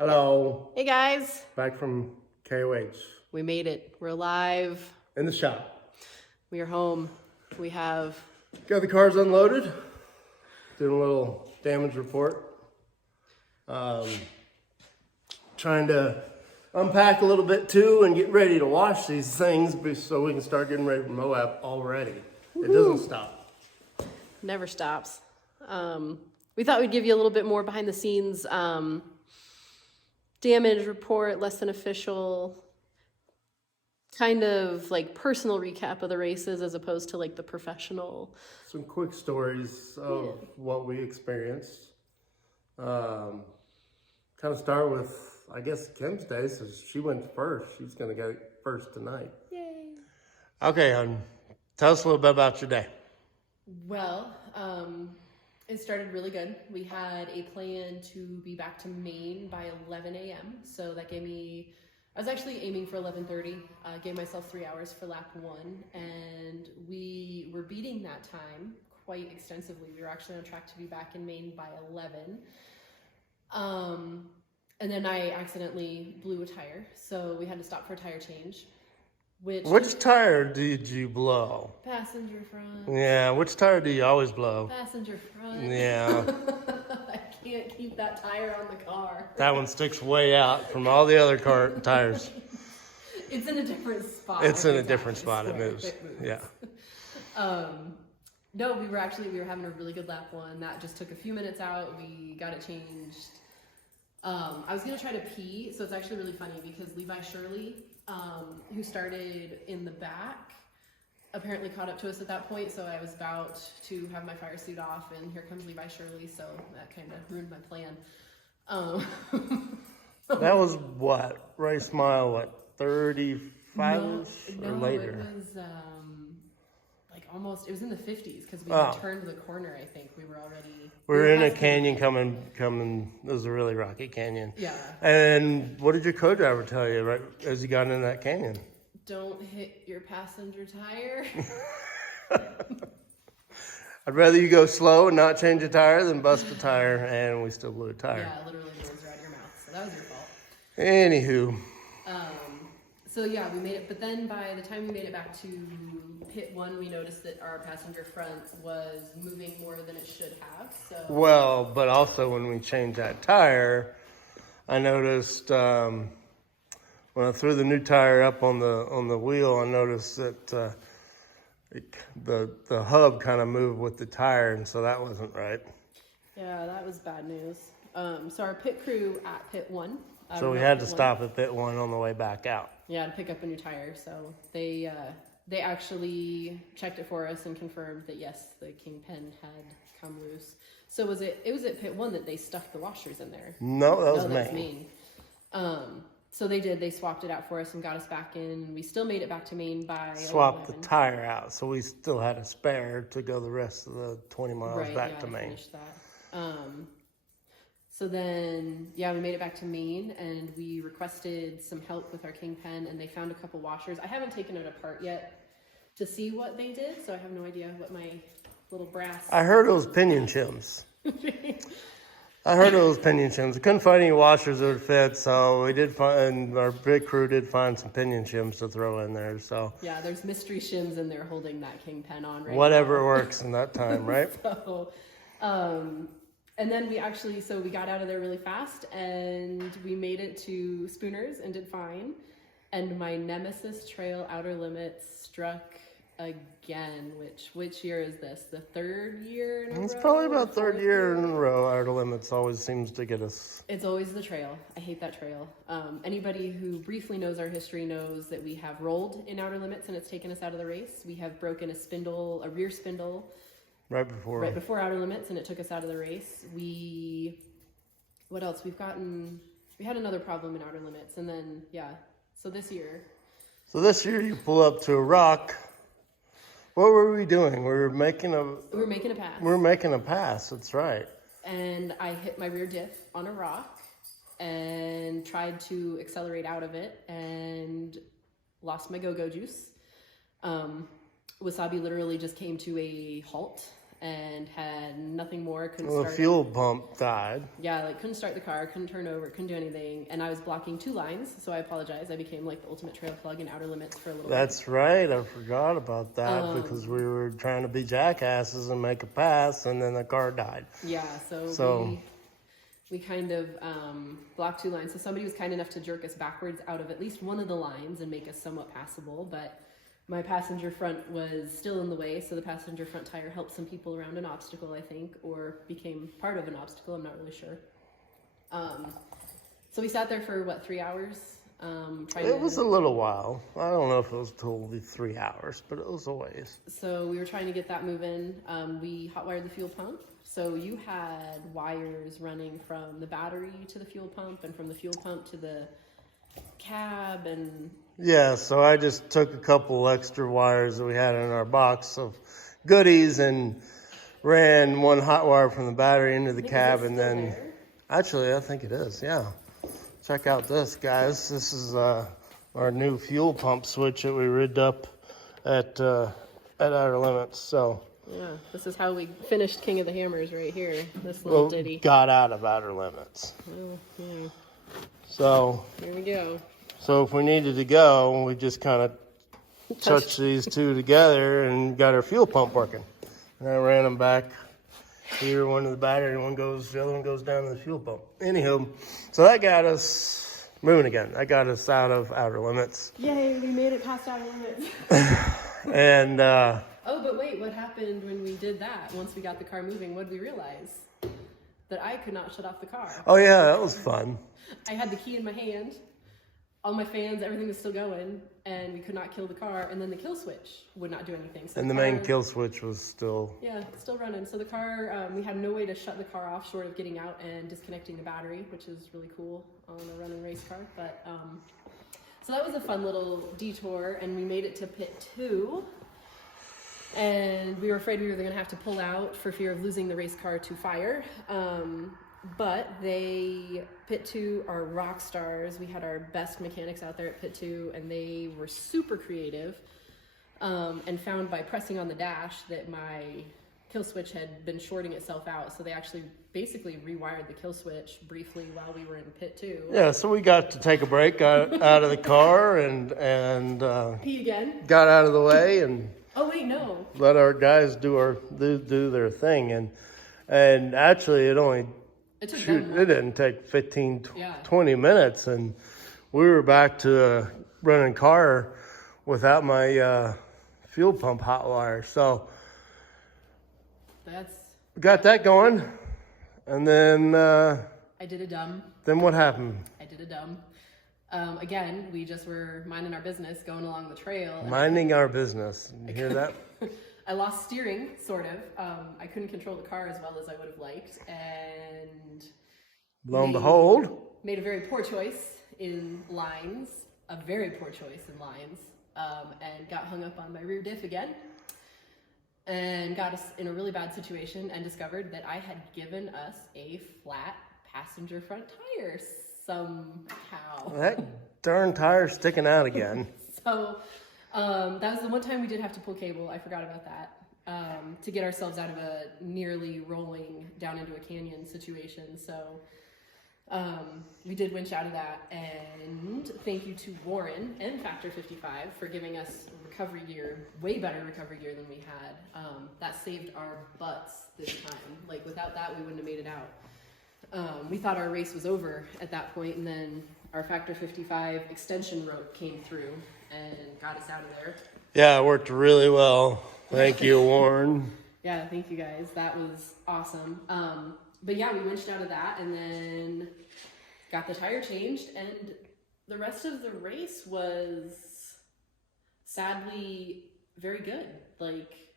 Hello. Hey guys. Back from KOH. We made it. We're alive. In the shop. We are home. We have... Got the cars unloaded. Doing a little damage report. Trying to unpack a little bit too and get ready to wash these things so we can start getting ready for Moab already. Woo-hoo. It doesn't stop. Never stops. We thought we'd give you a little bit more behind the scenes damage report, less than official, kind of like personal recap of the races as opposed to like the professional. Some quick stories of what we experienced. Kind of start with, I guess, Kim's day, so she went first. She's going to go first tonight. Yay. Okay, hon. Tell us a little bit about your day. Well, it started really good. We had a plan to be back to Maine by 11 a.m. So that gave me, I was actually aiming for 11:30. Gave myself 3 hours for lap 1. And we were beating that time quite extensively. We were actually on track to be back in Maine by 11. And then I accidentally blew a tire. So we had to stop for a tire change. Which tire did you blow? Passenger front. Yeah, which tire do you always blow? Passenger front. Yeah. I can't keep that tire on the car. That one sticks way out from all the other car tires. It's in a different spot. It's in a different spot. It moves. Yeah. No, we were having a really good lap 1. That just took a few minutes out. We got it changed. I was going to try to pee, so it's actually really funny because Levi Shirley, who started in the back, apparently caught up to us at that point, so I was about to have my fire suit off, and here comes Levi Shirley, so that kind of ruined my plan. That was what? Race mile, 35-ish or later? It was almost, it was in the 50s because we had turned the corner, I think. We were in a canyon coming. It was a really rocky canyon. Yeah. And what did your co-driver tell you right as you got in that canyon? Don't hit your passenger tire. I'd rather you go slow and not change a tire than bust a tire, and we still blew a tire. Yeah, literally words right out of your mouth, so that was your fault. Anywho. So yeah, we made it, but then by the time we made it back to pit 1, we noticed that our passenger front was moving more than it should have. So well, but also when we changed that tire, I noticed when I threw the new tire up on the wheel, I noticed that the hub kind of moved with the tire, and so that wasn't right. Yeah, that was bad news. So our pit crew at pit 1. So we had to stop at pit 1 on the way back out. Yeah, to pick up a new tire. So they actually checked it for us and confirmed that yes, the kingpin had come loose. So it was at pit 1 that they stuck the washers in there? No, that was Maine. So they swapped it out for us and got us back in. We still made it back to Maine by Swapped 11. the tire out, so we still had a spare to go the rest of the 20 miles back to Maine. Finish that. So then, we made it back to Maine, and we requested some help with our kingpin, and they found a couple washers. I haven't taken it apart yet to see what they did, so I have no idea what my little brass... I heard it was pinion shims. I couldn't find any washers that would fit, so we did find, our big crew did find some pinion shims to throw in there, so... Yeah, there's mystery shims in there holding that kingpin on right Whatever now. works in that time, right? So, and then we got out of there really fast, and we made it to Spooners and did fine. And my nemesis trail outer limits struck again. Which year is this? The 3rd year in a row? It's probably about 3rd year in a row. Outer limits always seems to get us. It's always the trail. I hate that trail. Anybody who briefly knows our history knows that we have rolled in outer limits and it's taken us out of the race. We have broken a rear spindle. Right before outer limits, and it took us out of the race. What else? We had another problem in outer limits, and then, so this year you pull up to a rock. What were we doing? We were making a pass. We were making a pass, that's right. And I hit my rear diff on a rock and tried to accelerate out of it and lost my go-go juice. Wasabi literally just came to a halt and had nothing more. Couldn't Well, the start fuel pump died. Yeah, like couldn't start the car, couldn't turn over, couldn't do anything, and I was blocking 2 lines. So I apologize. I became like the ultimate trail plug in Outer Limits for a little bit. That's right. I forgot about that because we were trying to be jackasses and make a pass, and then the car died. Yeah, so we kind of blocked 2 lines. So somebody was kind enough to jerk us backwards out of at least one of the lines and make us somewhat passable, but my passenger front was still in the way, so the passenger front tire helped some people around an obstacle, I think, or became part of an obstacle, I'm not really sure. So we sat there for, 3 hours? It was a little while. I don't know if it was totally 3 hours, but it was a ways. So we were trying to get that moving. We hot-wired the fuel pump. So you had wires running from the battery to the fuel pump and from the fuel pump to the cab and... Yeah, so I just took a couple extra wires that we had in our box of goodies and ran one hot wire from the battery into the cab, and then there? Actually I think it is. Yeah, check out this, guys. This is our new fuel pump switch that we rigged up at Outer Limits. So yeah, this is how we finished King of the Hammers right here, this little ditty. Got out of Outer Limits. Well, yeah. So here we go. So if we needed to go, we just kind of touched these two together and got our fuel pump working. And I ran them back here, one to the battery, the other one goes down to the fuel pump. Anywho, so that got us moving again. That got us out of Outer Limits. Yay, we made it past Outer Limits. And oh, but wait, what happened when we did that? Once we got the car moving, what did we realize? That I could not shut off the car. Oh yeah, that was fun. I had the key in my hand. All my fans, everything was still going, and we could not kill the car, and then the kill switch would not do anything. So and the main kill switch was still... Yeah, still running. So the car, we had no way to shut the car off short of getting out and disconnecting the battery, which is really cool on a running race car. But so that was a fun little detour, and we made it to pit 2. And we were afraid we were going to have to pull out for fear of losing the race car to fire. But pit 2 are rock stars. We had our best mechanics out there at pit 2, and they were super creative and found by pressing on the dash that my kill switch had been shorting itself out. So they actually basically rewired the kill switch briefly while we were in pit 2. Yeah, so we got to take a break out of the car and pee again. Got out of the way and... Oh wait, no. Let our guys do their thing, and actually it didn't take 20 minutes, and we were back to running car without my fuel pump hot wire. So got that going, and then I did a dumb. Then what happened? I did a dumb. Again, we just were minding our business, going along the trail. Minding our business. You hear that? I lost steering, sort of. I couldn't control the car as well as I would have liked. And lo and behold, made a very poor choice in lines, and got hung up on my rear diff again. And got us in a really bad situation and discovered that I had given us a flat passenger front tire. Somehow. That darn tire's sticking out again. So that was the one time we did have to pull cable. I forgot about that. To get ourselves out of a nearly rolling down into a canyon situation. So we did winch out of that. And thank you to Warren and Factor 55 for giving us recovery gear, way better recovery gear than we had. That saved our butts this time. Like without that, we wouldn't have made it out. We thought our race was over at that point, and then our Factor 55 extension rope came through and got us out of there. Yeah, it worked really well. Thank you, Warren. Yeah, thank you guys. That was awesome. But yeah, we winched out of that and then got the tire changed, and the rest of the race was sadly very good.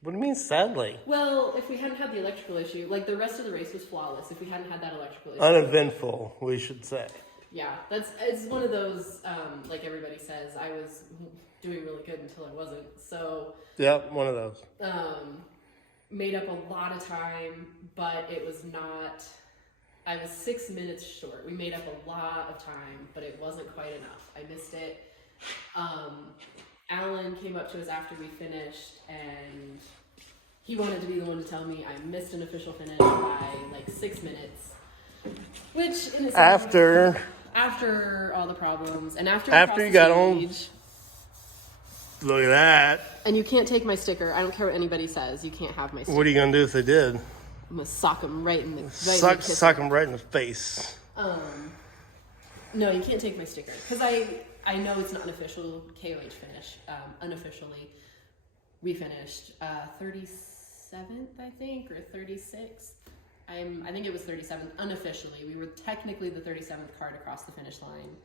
What do you mean, sadly? Well, if we hadn't had the electrical issue, the rest of the race was flawless. If we hadn't had that electrical issue. Uneventful, we should say. Yeah, it's one of those, like everybody says, I was doing really good until I wasn't. So. Yep, one of those. Made up a lot of time, but it was not, I was 6 minutes short. We made up a lot of time, but it wasn't quite enough. I missed it. Alan came up to us after we finished, and he wanted to be the one to tell me I missed an official finish by like 6 minutes, which in after all the problems and after you got on. Look at that. And you can't take my sticker. I don't care what anybody says. You can't have my sticker. What are you gonna do if they did? I'm gonna sock them right in the sock them right in the face. No, you can't take my sticker because I know it's not an official KOH finish. Unofficially, we finished 37th, I think, or 36th. I think it was 37th. Unofficially, we were technically the 37th car to cross the finish line.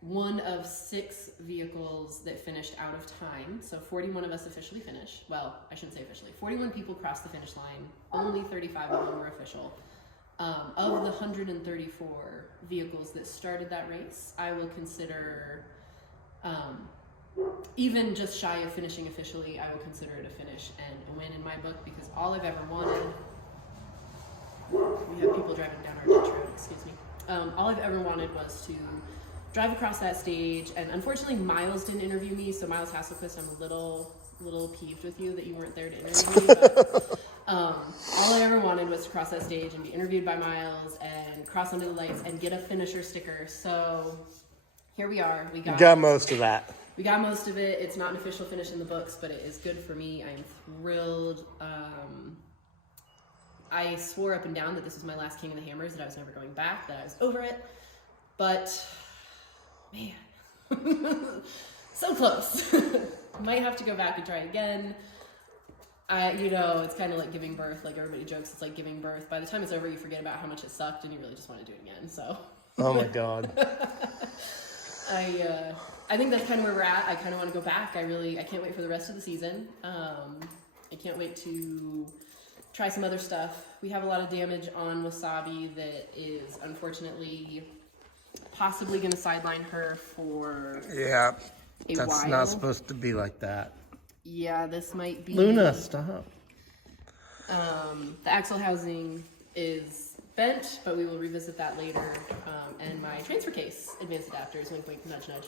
One of 6 vehicles that finished out of time. So 41 of us officially finished. Well, I shouldn't say officially. 41 people crossed the finish line. Only 35 of them were official. Of the 134 vehicles that started that race, I will consider, even just shy of finishing officially, I will consider it a finish and a win in my book, because all I've ever wanted, we have people driving down our ditch road, excuse me. All I've ever wanted was to drive across that stage, and unfortunately Miles didn't interview me, so Miles Hasselquist, I'm a little peeved with you that you weren't there to interview me, but all I ever wanted was to cross that stage and be interviewed by Miles and cross under the lights and get a finisher sticker. So here we are. We got most of that. We got most of it. It's not an official finish in the books, but it is good for me. I'm thrilled. I swore up and down that this was my last King of the Hammers, that I was never going back, that I was over it. But, man, so close. Might have to go back and try again. It's kind of like giving birth. Like everybody jokes, it's like giving birth. By the time it's over, you forget about how much it sucked, and you really just want to do it again. So. Oh my God. I think that's kind of where we're at. I kind of want to go back. I can't wait for the rest of the season. I can't wait to try some other stuff. We have a lot of damage on Wasabi that is unfortunately possibly going to sideline her for that's while. Not supposed to be like that. Yeah, this might be... Luna, stop. The axle housing is bent, but we will revisit that later. And my transfer case, advanced adapters, wink, wink, nudge, nudge.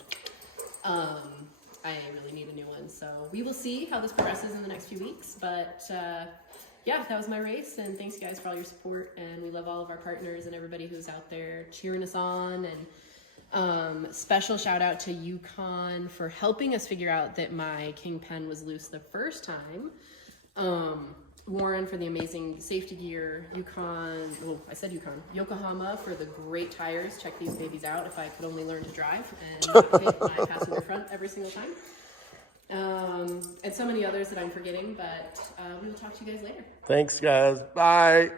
I really need a new one. So we will see how this progresses in the next few weeks. But yeah, that was my race. And thanks, guys, for all your support. And we love all of our partners and everybody who's out there cheering us on. And special shout out to Yukon for helping us figure out that my Kingpen was loose the first time. Warren for the amazing safety gear. Yokohama for the great tires. Check these babies out if I could only learn to drive and not hit my passenger front every single time. And so many others that I'm forgetting, but we will talk to you guys later. Thanks, guys. Bye.